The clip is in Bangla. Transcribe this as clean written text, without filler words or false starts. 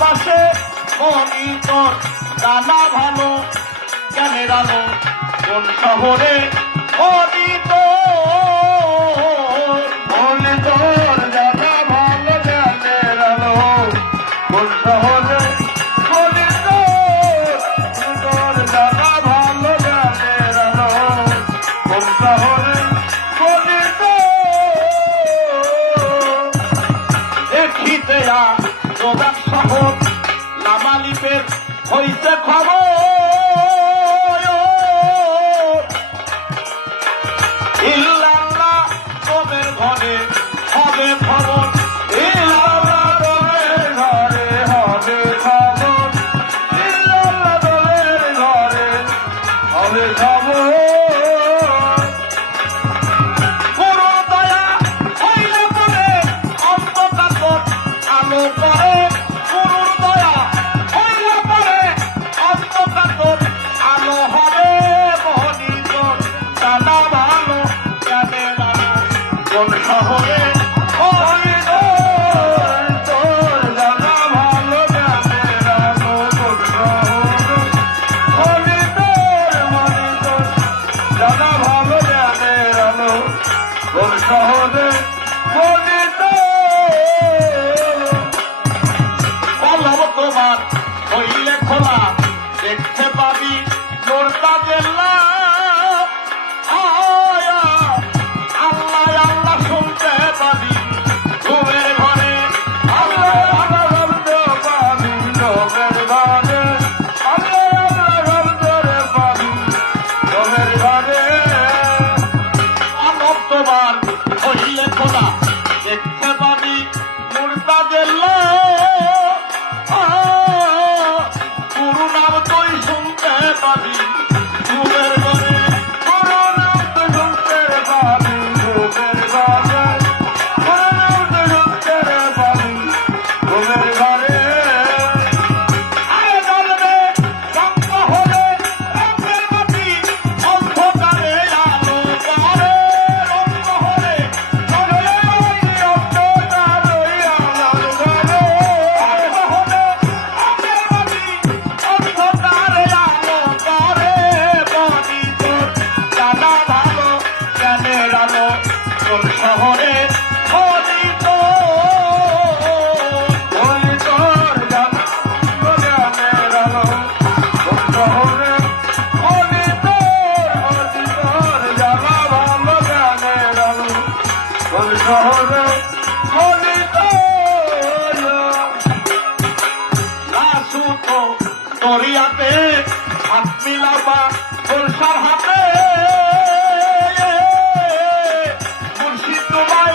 ভালোবাসে মনি তোর জানা ভালো জ্ঞানের আলো কোন শহরে মনি তোর জানা ভালো জ্ঞানের আলো কোন শহরে মনি তোর জানা ভালো জ্ঞানের আলো কোন শহরে মনি তোর দেখিতে প্রধান শহর নামালিপের হইতে খবর ইল্লাল্লাহ তোদের ঘরে হবে খবর ইল্লাল্লাহ তোদের ঘরে হবে খবর ইল্লাল্লাহ তোদের ঘরে হবে খবর গুরু দয়া হইলে পরে অন্তকাতর আলো করে গুরুর দয়া হইলে পরে অন্তকাতর আলো হবে মনিত জানা ভালো জ্ঞানের আলো কোন শহরে মনিত তোর জানা ভালো জ্ঞানের আলো কোন শহরে মনিত জানা ভালো জ্ঞানের আলো কোন শহরে মনিত কলম তোমার হইলে খোলা দেখতে পাবি নোরতা জেল্লা আল্লাহ আল্লাহ শুনতে পাবি ঘুমের ঘরে আল্লাহ আল্লাহ শুনতে পাবি ঘুমের ঘরে আল্লাহ আল্লাহ শুনতে পাবি ঘুমের ঘরে কলম তোমার হইলে খোলা দেখতে পাবি নোরতা জেল্লা গুরু নাম তুই শুনতে পাবি ঘুমের ঘরে গুরু নাম তুই শুনতে পাবি ঘুমের ঘরে গুরু নাম তুই শুনতে পাবি ঘুমের ঘরে আরে জলবে রঙ্গ হলে রঙ্গের মাটি অন্ধকারে আলো করে রঙ্গ হলে জলবে মাটি অন্ধকারে আলো করে রঙ্গ হলে রঙ্গের মাটি অন্ধকারে আলো করে মনি তোর জানা ভালো জ্ঞানের আলো কোন শহরে মনি তোর জানা ভালো জ্ঞানের আলো কোন শহরে মনি তোর জানা ভালো জ্ঞানের আলো কোন শহরে মনি তোর লাসুতো দরিয়াতে হাত মিলাবা তুলসার হাতে মুর্শিদ তোমায়